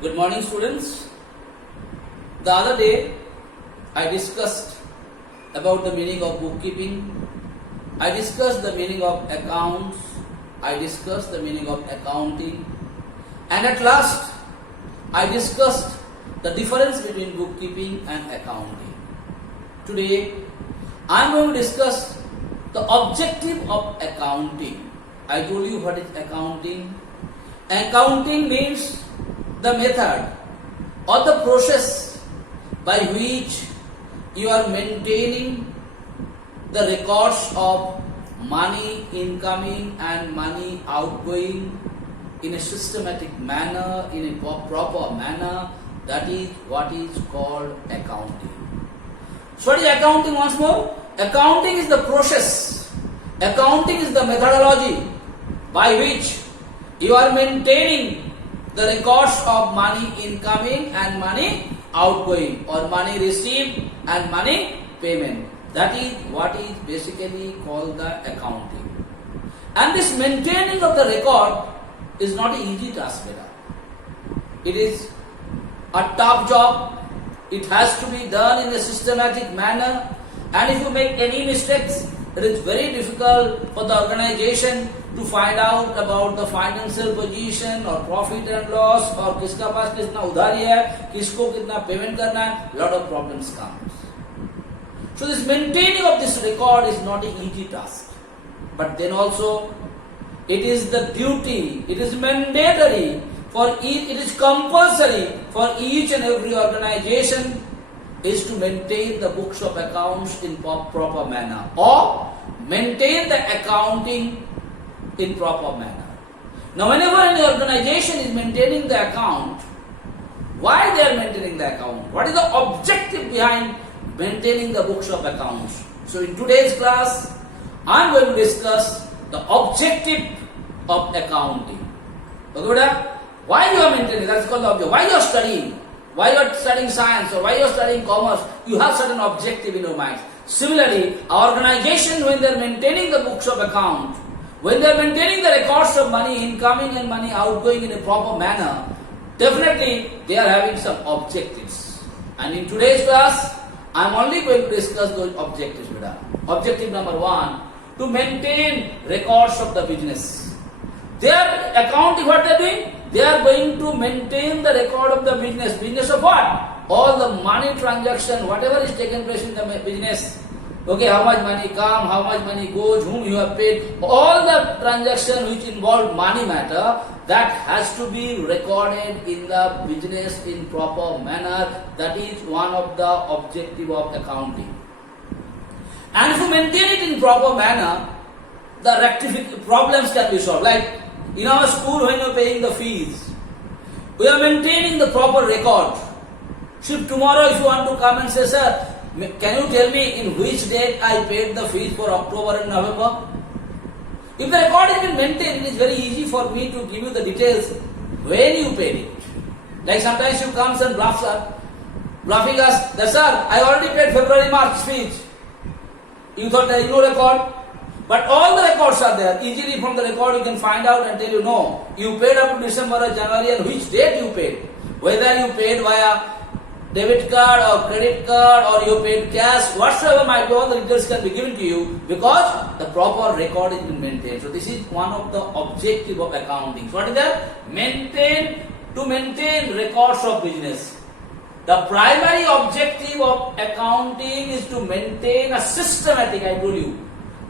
Good morning, students. The other day I discussed about the meaning of bookkeeping. I discussed the meaning of accounts. I discussed the meaning of accounting. And at last I discussed the difference between bookkeeping and accounting. Today I am going to discuss the objective of accounting. I told you what is accounting. Accounting means the method or the process by which you are maintaining the records of money incoming and money outgoing in a systematic manner, in a proper manner. That is what is called accounting. So what is accounting once more? Accounting is the process. Accounting is the methodology by which you are maintaining the records of money incoming and money outgoing, or money received and money payment. That is what is basically called the accounting. And this maintaining of the record is not an easy task. It is a tough job. It has to be done in a systematic manner. And if you make any mistakes, it is very difficult for the organization to find out about the financial position or profit and loss, or किसका पास कितना उधारी है, किसको कितना payment करना है. Lot of problems comes. So this maintaining of this record is not an easy task. But then also, it is the duty, it is mandatory for each, it is compulsory for each and every organization is to maintain the books of accounts in proper manner, or maintain the accounting in proper manner. Now whenever any organization is maintaining the account, why they are maintaining the account? What is the objective behind maintaining the books of accounts? So in today's class, I am going to discuss the objective of accounting. Okay, beta? Why you are maintaining? That's called the objective. Why you are studying? Why you are studying science, or why you are studying commerce? You have certain objective in your mind. Similarly, our organization, when they are maintaining the books of account, when they are maintaining the records of money incoming and money outgoing in a proper manner, definitely they are having some objectives. And in today's class, I am only going to discuss those objectives. Objective number 1, to maintain records of the business. They are accounting what they are doing. They are going to maintain the record of the business. Business of what? All the money transaction, whatever is taken place in the business. Okay, how much money come, how much money goes, whom you have paid, all the transactions which involve money matter, that has to be recorded in the business in proper manner. That is one of the objective of accounting. And if you maintain it in proper manner, the problems can be solved. Like in our school, when you are paying the fees, we are maintaining the proper record. So if tomorrow if you want to come and say, sir, can you tell me in which date I paid the fees for October and November? If the record has been maintained, it is very easy for me to give you the details when you paid it. Like sometimes you come and bluffing us, that sir, I already paid February, March fees. You thought there is no record? But all the records are there. Easily from the record you can find out and tell you, no, you paid up to December or January, and which date you paid. Whether you paid via debit card or credit card, or you paid cash, whatsoever might be, all the details can be given to you, because the proper record is been maintained. So this is one of the objective of accounting. So what is that? To maintain records of business. The primary objective of accounting is to maintain a systematic, I told you,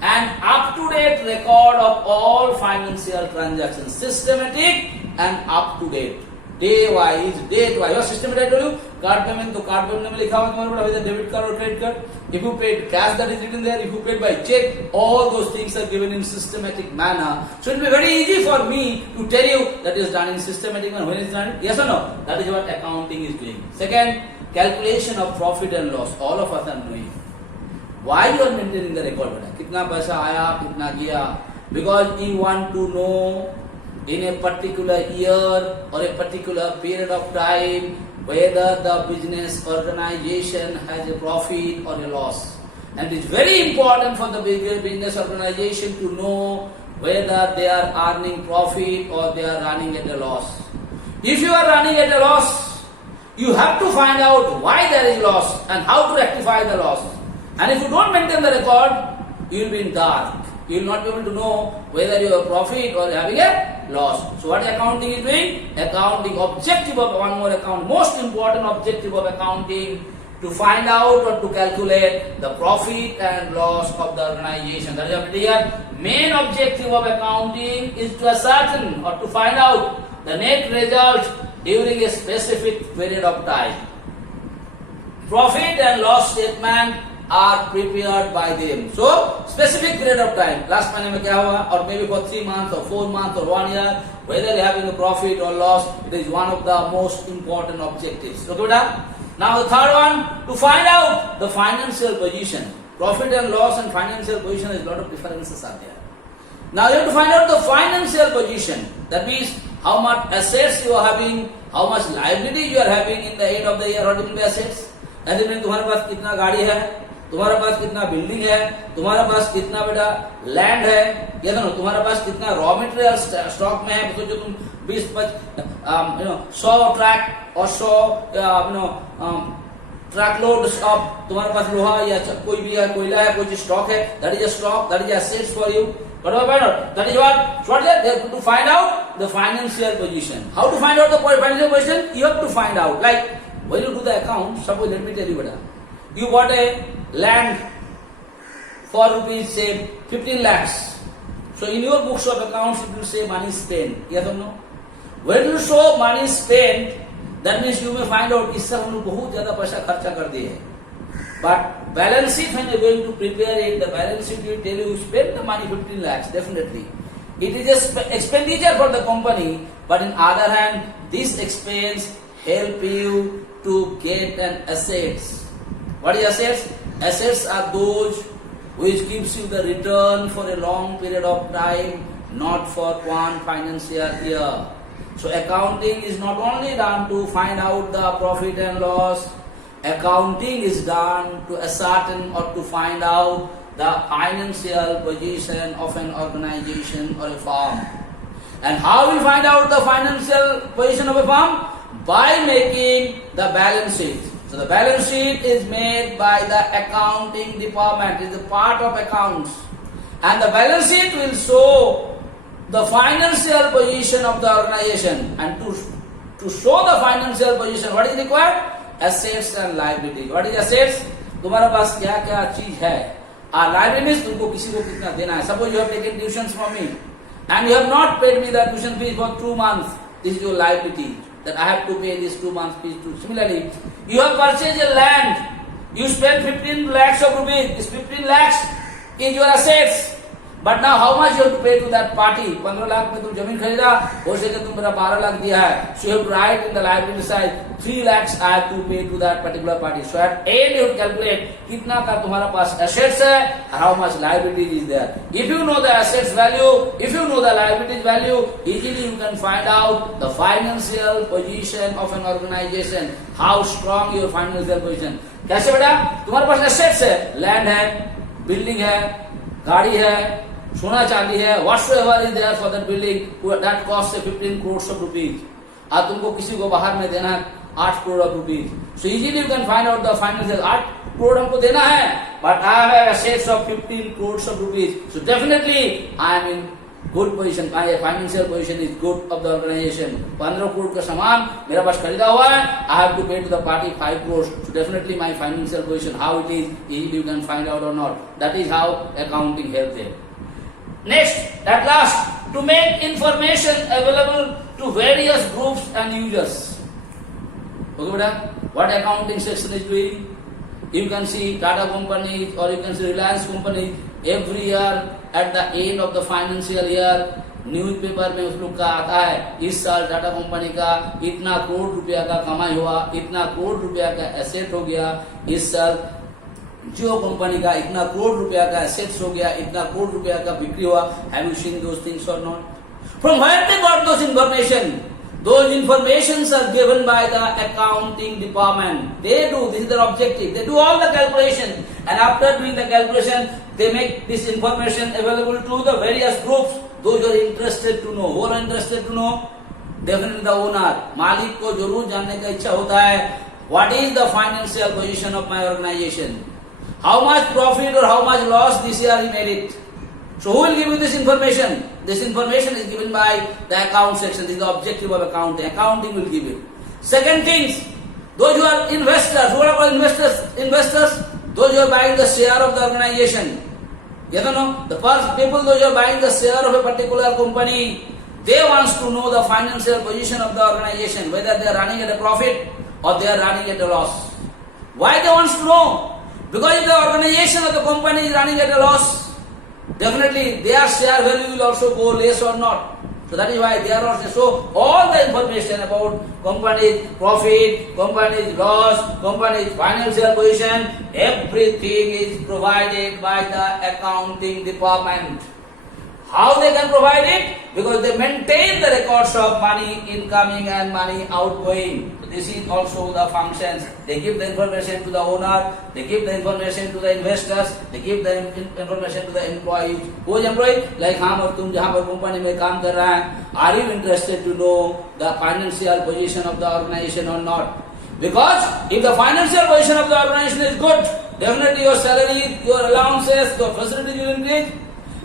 an up-to-date record of all financial transactions. Systematic and up-to-date. Day-wise, date-wise. Your systematic, I told you, card payment, to card payment में लिखा हुआ तुम्हारे whether debit card or credit card. If you paid cash, that is written there. If you paid by check, all those things are given in systematic manner. So it will be very easy for me to tell you that is done in systematic manner. When it is done, yes or no? That is what accounting is doing. Second, calculation of profit and loss. All of us are doing. Why you are maintaining the record? कितना पैसा आया, कितना गया? Because you want to know in a particular year or a particular period of time whether the business organization has a profit or a loss. And it is very important for the business organization to know whether they are earning profit or they are running at a loss. If you are running at a loss, you have to find out why there is loss and how to rectify the loss. And if you don't maintain the record, you will be in dark. You will not be able to know whether you have profit or having a loss. So what accounting is doing? Accounting objective of one more account, most important objective of accounting, to find out or to calculate the profit and loss of the organization. That is clear. Main objective of accounting is to ascertain or to find out the net result during a specific period of time. Profit and loss statement are prepared by them. So, specific period of time. Last month में क्या हुआ? Or maybe for 3 months or 4 months or 1 year, whether you are having a profit or loss, it is one of the most important objectives. Okay, beta? Now the third one, to find out the financial position. Profit and loss and financial position is a lot of differences are there. Now you have to find out the financial position. That means how much assets you are having, how much liability you are having in the end of the year. What will be assets? ऐसे में तुम्हारे पास कितना गाड़ी है, तुम्हारे पास कितना building है, तुम्हारे पास कितना बेटा लैंड है, या तो तुम्हारे पास कितना रॉ मटेरियल स्टॉक में है. तो जो तुम 100 ट्रक और 100 ट्रक लोड ऑफ तुम्हारे पास लोहा या कोई भी है, कोयला है, कोई स्टॉक है, that is a stock, that is assets for you. That is what they have to find out the financial position. How to find out the financial position? You have to find out. Like when you do the account, suppose let me tell you, you bought a land for rupees say 15 lakhs. So in your books of accounts, it will say money spent. Yes or no? When you show money spent, that means you may find out कि sir हमने बहुत ज़्यादा पैसा खर्चा कर दिए हैं. But balance sheet when you are going to prepare it, the balance sheet will tell you spend the money 15 lakhs definitely. It is a expenditure for the company, but in other hand, this expense help you to get an assets. What is assets? Assets are those which gives you the return for a long period of time, not for one financial year. So accounting is not only done to find out the profit and loss. Accounting is done to ascertain or to find out the financial position of an organization or a firm. And how we find out the financial position of a firm? By making the balance sheet. So the balance sheet is made by the accounting department. It is a part of accounts. And the balance sheet will show the financial position of the organization. And to show the financial position, what is required? Assets and liability. What is assets? तुम्हारे पास क्या क्या चीज है. Liabilities तुमको किसी को कितना देना है. Suppose you have taken tuitions from me and you have not paid me the tuition fees for 2 months. This is your liability, that I have to pay this 2 months fees too. Similarly, you have purchased a land. You spent 15 lakhs of rupees. This 15 lakhs is your assets. But now how much you have to pay to that party? 15 lakh में तुम जमीन खरीदा, हो सके तुम मेरा 12 लाख दिया है. So you have to write in the liability side 3 lakhs I have to pay to that particular party. So at end you have to calculate कितना का तुम्हारा पास assets है and how much liability is there. If you know the assets value, if you know the liabilities value, easily you can find out the financial position of an organization. How strong your financial position. कैसे बेटा? तुम्हारे पास assets है, land है, building है, गाड़ी है, सोना चांदी है, whatsoever is there for that building that costs 15 crores of rupees. अब तुमको किसी को बाहर में देना है 8 crore of rupees. So easily you can find out the financial 8 crore हमको देना है, but I have assets of 15 crores of rupees. So definitely I am in good position. My financial position is good of the organization. 15 crore का सामान मेरा पास खरीदा हुआ है. I have to pay to the party 5 crores. So definitely my financial position, how it is, easily you can find out or not. That is how accounting helps them. Next, at last, to make information available to various groups and users. Okay, beta? What accounting section is doing? You can see Tata company or you can see Reliance company every year at the end of the financial year. Newspaper में उस लोग का आता है इस साल Tata company का इतना करोड़ रुपया का कमाई हुआ, इतना करोड़ रुपया का एसेट हो गया. इस साल जियो कंपनी का इतना करोड़ रुपया का एसेट्स हो गया, इतना करोड़ रुपया का बिक्री हुआ. Have you seen those things और not? From where they got those information? Those informations are given by the accounting department. They do, this is their objective. They do all the calculation, and after doing the calculation, they make this information available to the various groups. Those who are interested to know. Who are interested to know? Definitely the owner, मालिक को जरूर जानने का इच्छा होता है what is the financial position of my organization, how much profit or how much loss this year he made it. So who will give you this information? This information is given by the account section. This is the objective of accounting. Accounting will give it. Second things, those who are investors, who are called investors, those who are buying the share of the organization. Yes or no? The first people, those who are buying the share of a particular company, they want to know the financial position of the organization, whether they are running at a profit or they are running at a loss. Why they want to know? Because if the organization of the company is running at a loss, definitely their share value will also go less or not. So that is why they are also. So all the information about company's profit, company's loss, company's financial position, everything is provided by the accounting department. How they can provide it? Because they maintain the records of money incoming and money outgoing. So this is also the functions. They give the information to the owner, they give the information to the investors, they give the information to the employees. Who is employee? Like हम और तुम जहाँ पर company में काम कर रहा है, are you interested to know the financial position of the organization or not? Because if the financial position of the organization is good, definitely your salary, your allowances, your facilities will increase.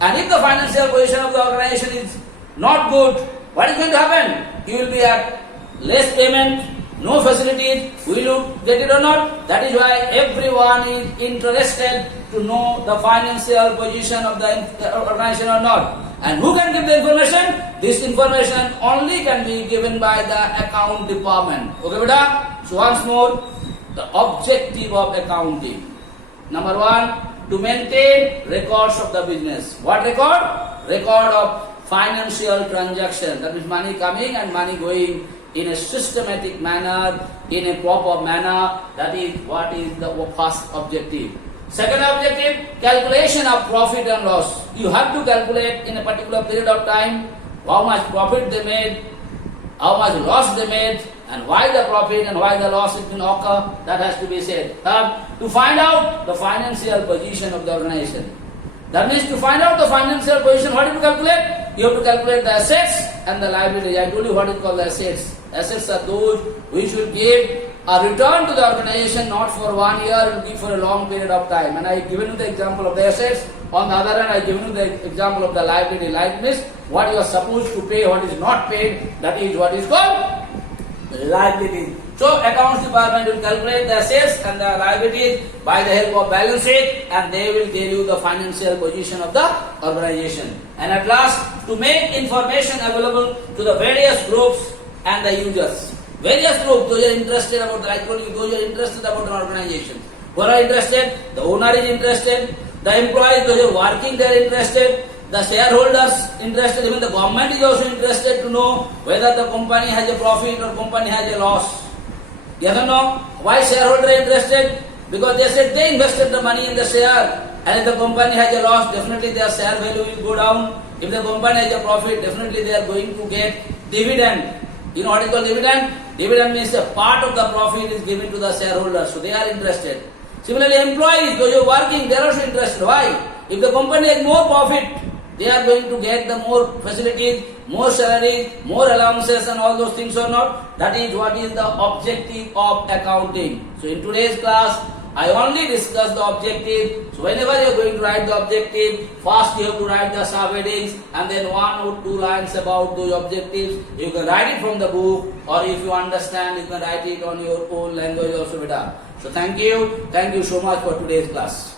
And if the financial position of the organization is not good, what is going to happen? You will be at less payment, no facilities. Will you get it or not? That is why everyone is interested to know the financial position of the organization or not. And who can give the information? This information only can be given by the account department. Okay, beta? So once more, the objective of accounting. Number one, to maintain records of the business. What record? Record of financial transaction. That is money coming and money going in a systematic manner, in a proper manner. That is what is the first objective. Second objective, calculation of profit and loss. You have to calculate in a particular period of time how much profit they made, how much loss they made, and why the profit and why the loss has been occur. That has to be said. To find out the financial position of the organization. That means to find out the financial position, what do you calculate? You have to calculate the assets and the liabilities. I told you what is called the assets. Assets are those which will give a return to the organization not for 1 year, it will give for a long period of time. And I have given you the example of the assets. On the other hand, I have given you the example of the liability. Liabilities, what you are supposed to pay, what is not paid, that is what is called liabilities. So accounts department will calculate the assets and the liabilities by the help of balance sheet, and they will tell you the financial position of the organization. And at last, to make information available to the various groups and the users. Various groups, those are interested about the, I told you, those are interested about an organization. Who are interested? The owner is interested. The employees, those who are working, they are interested. The shareholders interested, even the government is also interested to know whether the company has a profit or company has a loss. Yes or no? Why shareholders are interested? Because they said they invested the money in the share, and if the company has a loss, definitely their share value will go down. If the company has a profit, definitely they are going to get dividend. You know what is called dividend? Dividend means a part of the profit is given to the shareholders, so they are interested. Similarly, employees, those who are working, they are also interested. Why? If the company has more profit, they are going to get the more facilities, more salaries, more allowances and all those things or not. That is what is the objective of accounting. So in today's class, I only discuss the objective. So whenever you are going to write the objective, first you have to write the subheadings and then 1 or 2 lines about those objectives. You can write it from the book, or if you understand, you can write it on your own language also better. So thank you so much for today's class.